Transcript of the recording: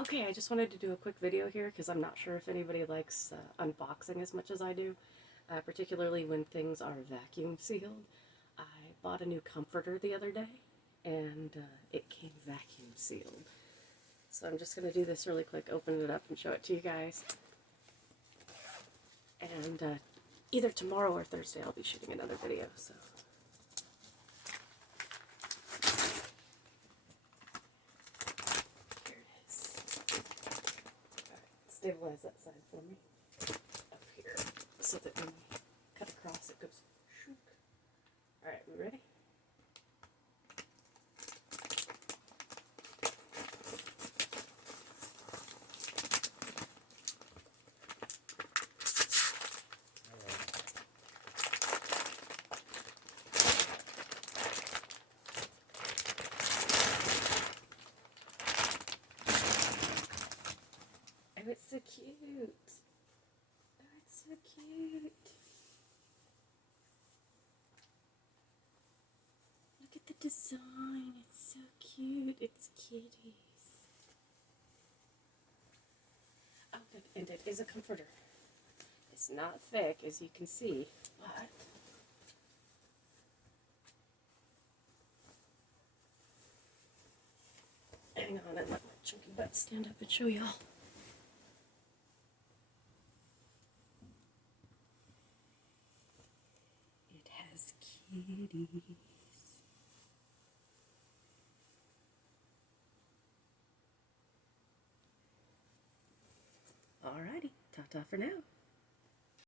Okay, I just wanted to do a quick video here because I'm not sure if anybody likes unboxing as much as I do, particularly when things are vacuum sealed. I bought a new comforter the other day and it came vacuum sealed. So I'm just going to do this really quick, open it up and show it to you guys. And either tomorrow or Thursday I'll be shooting another video, so. Here it is. Alright, stabilize that side for me. Up here, so that when we cut across it goes shook. Alright, we ready? Oh, it's so cute. Oh, it's so cute. Look at the design. It's so cute. It's kitties. Oh, good. And it is a comforter. It's not thick, as you can see, but hang on and let my chunky butt stand up and show y'all. It has kitties. Alrighty, ta-ta for now.